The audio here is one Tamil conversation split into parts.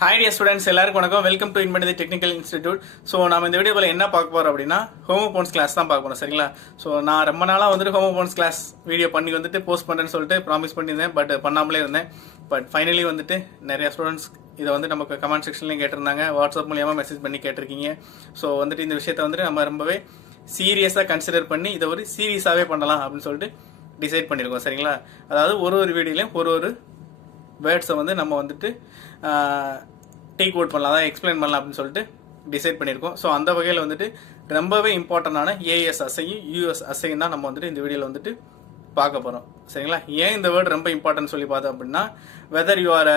ஹாய் டியர் ஸ்டூடெண்ட்ஸ், எல்லாருக்கும் வணக்கம். Welcome to Inmedi technical institute. So நம்ம இந்த வீடியோவில் என்ன பார்க்க போறோம் அப்படின்னா ஹோமோபோன்ஸ் கிளாஸ் தான் பார்க்க போறோம். சரிங்களா? ஸோ நான் ரொம்ப நாளாக வந்துட்டு ஹோமோபோன்ஸ் கிளாஸ் வீடியோ பண்ணி வந்துட்டு போஸ்ட் பண்ணுறேன்னு சொல்லிட்டு ப்ராமிஸ் பண்ணியிருந்தேன். பட் பண்ணாமலே இருந்தேன். பட் ஃபைனலி வந்துட்டு நிறைய ஸ்டூடெண்ட்ஸ் இதை வந்து நமக்கு கமெண்ட் செக்ஷன்லையும் கேட்டிருந்தாங்க, வாட்ஸ்அப் மூலியமாக மெசேஜ் பண்ணி கேட்டிருக்கீங்க. ஸோ வந்துட்டு இந்த விஷயத்தை வந்துட்டு நம்ம ரொம்பவே சீரியஸாக கன்சிடர் பண்ணி இதை ஒரு சீரியஸாகவே பண்ணலாம் அப்படின்னு சொல்லிட்டு டிசைட் பண்ணியிருக்கோம். சரிங்களா? அதாவது ஒரு வீடியோலையும் ஒரு வேர்ட்ஸை வந்து நம்ம வந்துட்டு டேக் அவுட் பண்ணலாம், அதான் எக்ஸ்பிளைன் பண்ணலாம் அப்படின்னு சொல்லிட்டு டிசைட் பண்ணியிருக்கோம். ஸோ அந்த வகையில் வந்துட்டு ரொம்பவே இம்பார்ட்டண்டான ஏஎஸ் அசையும் யூஎஸ் அசையும் தான் நம்ம வந்துட்டு இந்த வீடியோவில் வந்துட்டு பார்க்க போகிறோம். சரிங்களா? ஏன் இந்த வேர்டு ரொம்ப இம்பார்ட்டன்ட் சொல்லி பார்த்தோம் அப்படின்னா, வெதர் யூ ஆர்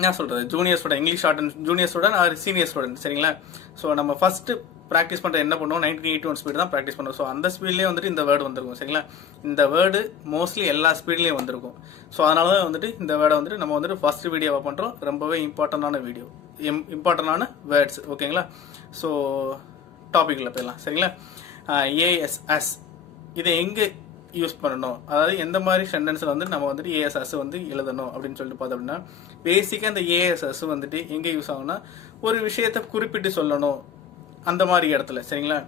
என்ன சொல்கிறது, junior student, English student, junior student or senior student. சரிங்களா? ஸோ நம்ம ஃபஸ்ட்டு ப்ராக்டிஸ் பண்ணுற என்ன பண்ணுவோம், 1981 ஸ்பீடு தான் ப்ராக்டிஸ் பண்ணுவோம். ஸோ அந்த ஸ்பீட்லேயே வந்துட்டு இந்த வேர்டு வந்திருக்கும். சரிங்களா? இந்த வேர்டு மோஸ்ட்லி எல்லா ஸ்பீட்லேயும் வந்திருக்கும். ஸோ அதனால தான் வந்துட்டு இந்த வேர்டை வந்துட்டு நம்ம வந்துட்டு ஃபர்ஸ்ட் வீடியோவாக பண்ணுறோம். ரொம்பவே இம்பார்ட்டண்டான வீடியோ, இம்பார்ட்டண்டான வேர்ட்ஸ். ஓகேங்களா? ஸோ டாப்பிக்கில் போயிடலாம். சரிங்களா? ஏஎஸ்எஸ் இதை எங்கே யூஸ் பண்ணணும், அதாவது எந்த மாதிரி சென்டென்ஸில் வந்து நம்ம வந்துட்டு ஏஎஸ்எஸ் வந்து எழுதணும் அப்படின்னு சொல்லிட்டு பார்த்தோம் அப்படின்னா, பேசிக்காக இந்த ஏஎஸ்எஸ் வந்துட்டு எங்கே யூஸ் ஆகும்னா, ஒரு விஷயத்தை குறிப்பிட்டு சொல்லணும் அந்த மாதிரி இடத்துல. சரிங்களா?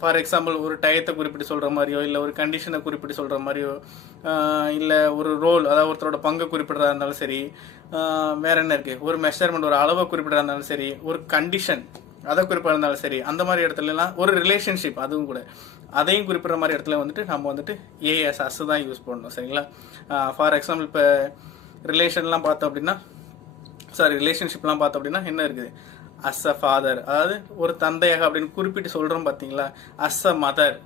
ஃபார் எக்ஸாம்பிள் ஒரு டயத்தை குறிப்பிட்டு சொல்கிற மாதிரியோ, இல்லை ஒரு கண்டிஷனை குறிப்பிட்டு சொல்கிற மாதிரியோ, இல்லை ஒரு ரோல், அதாவது ஒருத்தரோட பங்கை குறிப்பிடுறதா இருந்தாலும் சரி, வேற என்ன இருக்குது, ஒரு மெஷர்மெண்ட், ஒரு அளவை குறிப்பிடுறதா இருந்தாலும் சரி, ஒரு கண்டிஷன் அதை குறிப்பிட இருந்தாலும் சரி, அந்த மாதிரி இடத்துலலாம் ஒரு ரிலேஷன்ஷிப் அதுவும் கூட அதையும் குறிப்பிட்ற மாதிரி இடத்துல வந்துட்டு நம்ம வந்துட்டு ஏஎஸ்எஸ் தான் யூஸ் பண்ணணும். சரிங்களா? ஃபார் எக்ஸாம்பிள் இப்போ ரிலேஷன்லாம் பார்த்தோம் அப்படின்னா, ரிலேஷன்ஷிப்லாம் பார்த்தோம் அப்படின்னா என்ன இருக்குது, அஸ் அ ஃபாதர், அதாவது ஒரு தந்தையாக அப்படின்னு குறிப்பிட்டு சொல்கிறோம் பார்த்தீங்களா, அஸ் அ மதர்,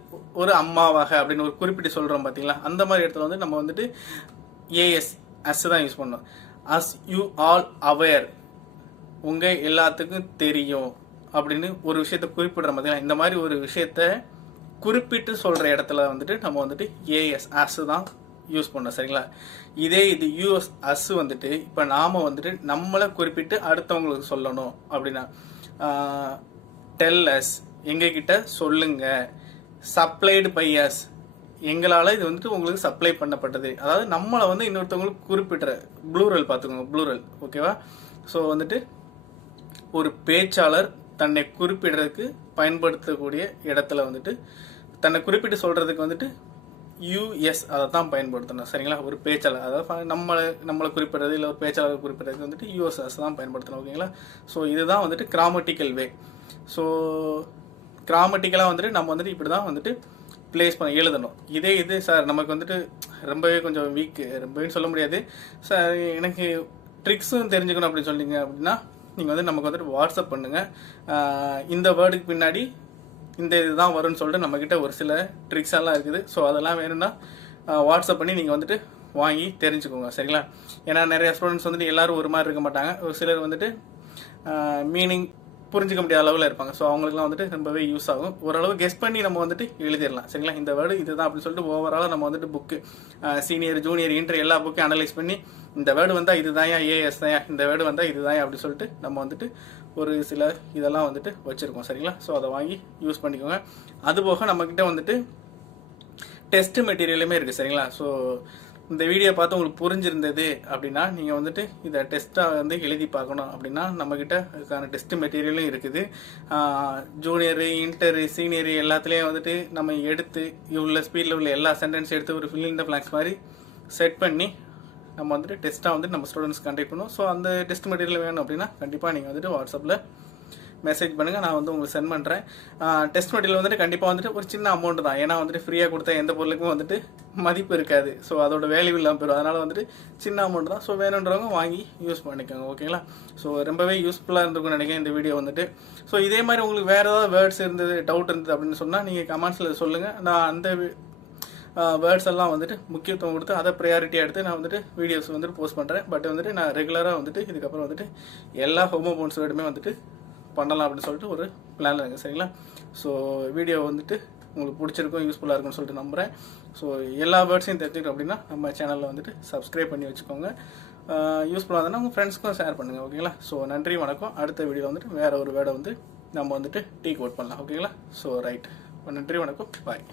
ஒரு அம்மாவாக அப்படின்னு ஒரு குறிப்பிட்டு சொல்கிறோம் பார்த்தீங்களா, அந்த மாதிரி இடத்துல வந்து நம்ம வந்துட்டு ஏஎஸ்எஸ் தான் யூஸ் பண்ணணும். அஸ் யூ ஆல் அவேர், உங்கள் எல்லாத்துக்கும் தெரியும் அப்படின்னு ஒரு விஷயத்த குறிப்பிடுற பார்த்தீங்களா, இந்த மாதிரி ஒரு விஷயத்த குறிப்பிட்டு சொல்கிற இடத்துல வந்துட்டு நம்ம வந்துட்டு ஏஎஸ்எஸ் தான் யூஸ் பண்ணோம். சரிங்களா? இது யூஎஸ்எஸ் வந்துட்டு இப்போ நாம் வந்துட்டு நம்மளை குறிப்பிட்டு அடுத்தவங்களுக்கு சொல்லணும் அப்படின்னா, டெல் அஸ், எங்ககிட்ட சொல்லுங்க, சப்ளைடு பை அஸ், எங்களால் இது வந்துட்டு உங்களுக்கு சப்ளை பண்ணப்பட்டது, அதாவது நம்மளை வந்து இன்னொருத்தவங்களுக்கு குறிப்பிடுற ப்ளூரல் பார்த்துக்கோங்க, ப்ளூரல். ஓகேவா? ஸோ வந்துட்டு ஒரு பேச்சாளர் தன்னை குறிப்பிடுறதுக்கு பயன்படுத்தக்கூடிய இடத்துல வந்துட்டு தன்னை குறிப்பிட்டு சொல்றதுக்கு வந்துட்டு யூஎஸ் அதை தான் பயன்படுத்தணும். சரிங்களா? ஒரு பேச்சாளர், அதாவது நம்மளை குறிப்பிடுறது, இல்லை ஒரு பேச்சாளர் குறிப்பிடுறதுக்கு வந்துட்டு யூஎஸ்எஸ் தான் பயன்படுத்தணும். ஓகேங்களா? ஸோ இதுதான் வந்துட்டு கிராமட்டிக்கல் வே. ஸோ கிராமட்டிக்கலாக வந்துட்டு நம்ம வந்துட்டு இப்படி தான் வந்துட்டு பிளேஸ் பண்ண எழுதணும். இது சார் நமக்கு வந்துட்டு ரொம்பவே கொஞ்சம் வீக், ரொம்பவே சொல்ல முடியாது சார், எனக்கு ட்ரிக்ஸும் தெரிஞ்சுக்கணும் அப்படின்னு சொன்னீங்க அப்படின்னா, நீங்கள் வந்து நமக்கு வந்துட்டு வாட்ஸ்அப் பண்ணுங்கள். இந்த வேர்டுக்கு பின்னாடி இந்த இதுதான் வரும்னு சொல்லிட்டு நம்மக்கிட்ட ஒரு சில ட்ரிக்ஸ் எல்லாம் இருக்குது. ஸோ அதெல்லாம் வேணும்னா வாட்ஸ்அப் பண்ணி நீங்கள் வந்துட்டு வாங்கி தெரிஞ்சுக்கோங்க. சரிங்களா? ஏன்னா நிறைய ஸ்டூடெண்ட்ஸ் வந்துட்டு எல்லாரும் ஒரு மாதிரி இருக்க மாட்டாங்க. ஒரு சிலர் வந்துட்டு மீனிங் புரிஞ்சிக்க முடியாத அளவில் இருப்பாங்க. ஸோ அவங்களுக்குலாம் வந்துட்டு ரொம்பவே யூஸ் ஆகும். ஓரளவு கெஸ் பண்ணி நம்ம வந்துட்டு எழுதிடலாம். சரிங்களா? இந்த வேர்டு இதுதான் அப்படின்னு சொல்லிட்டு ஓவராலாக நம்ம வந்துட்டு புக்கு சீனியர், ஜூனியர், இன்டர் எல்லா புக்கையும் அனலைஸ் பண்ணி இந்த வேர்டு வந்தால் இதுதான் ஏஎஸ் தான், இந்த வேர்டு வந்தால் இதுதான் அப்படின்னு சொல்லிட்டு நம்ம வந்துட்டு ஒரு சில இதெல்லாம் வந்துட்டு வச்சுருக்கோம். சரிங்களா? ஸோ அதை வாங்கி யூஸ் பண்ணிக்கோங்க. அதுபோக நம்மக்கிட்ட வந்துட்டு டெஸ்ட் மெட்டீரியலுமே இருக்குது. சரிங்களா? ஸோ இந்த வீடியோ பார்த்து உங்களுக்கு புரிஞ்சிருந்தது அப்படின்னா, நீங்கள் வந்துட்டு இதை டெஸ்ட்டாக வந்து எழுதி பார்க்கணும் அப்படின்னா நம்மக்கிட்ட அதுக்கான டெஸ்ட் மெட்டீரியலும் இருக்குது. ஜூனியரு, இன்டரு, சீனியரு எல்லாத்துலேயும் வந்துட்டு நம்ம எடுத்து உள்ள ஸ்பீடில் உள்ள எல்லா சென்டென்ஸ் எடுத்து ஒரு ஃபில் இன் த பிளாங்க்ஸ் மாதிரி செட் பண்ணி நம்ம வந்துட்டு டெஸ்ட்டாக வந்துட்டு நம்ம ஸ்டூடெண்ட்ஸ் கண்டக்ட் பண்ணுவோம். ஸோ அந்த டெஸ்ட் மெட்டீரியல் வேணும் அப்படின்னா கண்டிப்பாக நீங்கள் வந்துட்டு வாட்ஸ்அப்பில் மெசேஜ் பண்ணுங்கள், நான் வந்து உங்களுக்கு சென்ட் பண்ணுறேன். டெஸ்ட் மெட்டீரியல் வந்துட்டு கண்டிப்பாக வந்துட்டு ஒரு சின்ன அமௌண்ட் தான். ஏன்னா வந்துட்டு ஃப்ரீயாக கொடுத்தா எந்த பொருளுக்கும் வந்துட்டு மதிப்பு இருக்காது. ஸோ அதோட வேல்யூ இல்லாமல் போயிடும். அதனால் வந்துட்டு சின்ன அமௌண்ட் தான். ஸோ வேணுன்றவங்க வாங்கி யூஸ் பண்ணிக்கோங்க. ஓகேங்களா? ஸோ ரொம்பவே யூஸ்ஃபுல்லாக இருந்திருக்கும்னு நினைக்கிறேன் இந்த வீடியோ வந்துட்டு. ஸோ இதே மாதிரி உங்களுக்கு வேறு ஏதாவது வேர்ட்ஸ் இருந்தது, டவுட் இருந்தது அப்படின்னு சொன்னால் நீங்கள் கமெண்ட்ஸில் சொல்லுங்கள். நான் அந்த வேர்ட்ஸ் எல்லாம் வந்துட்டு முக்கியத்துவம் கொடுத்து அதை ப்ரையாரிட்டியாக எடுத்து நான் வந்துட்டு வீடியோஸ் வந்துட்டு போஸ்ட் பண்ணுறேன். பட் வந்துட்டு நான் ரெகுலராக வந்துட்டு இதுக்கப்புறம் வந்துட்டு எல்லா ஹோமோபோன்ஸ் வேர்டுமே வந்துட்டு பண்ணலாம் அப்படின்னு சொல்லிட்டு ஒரு பிளானில் இருக்குது. சரிங்களா? ஸோ வீடியோ வந்துட்டு உங்களுக்கு பிடிச்சிருக்கும், யூஸ்ஃபுல்லாக இருக்குன்னு சொல்லிட்டு நம்புகிறேன். ஸோ எல்லா வேர்ட்ஸையும் தெரிஞ்சுக்கணும் அப்படின்னா நம்ம சேனலில் வந்துட்டு சப்ஸ்கிரைப் பண்ணி வச்சுக்கோங்க. யூஸ்ஃபுல்லாக இருந்தால் உங்கள் ஃப்ரெண்ட்ஸ்க்கும் ஷேர் பண்ணுங்கள். ஓகேங்களா? ஸோ நன்றி, வணக்கம். அடுத்த வீடியோ வந்துட்டு வேறு ஒரு வேர்டை வந்து நம்ம வந்துட்டு டீ கோட் பண்ணலாம். ஓகேங்களா? ஸோ ரைட், நன்றி, வணக்கம், பாய்.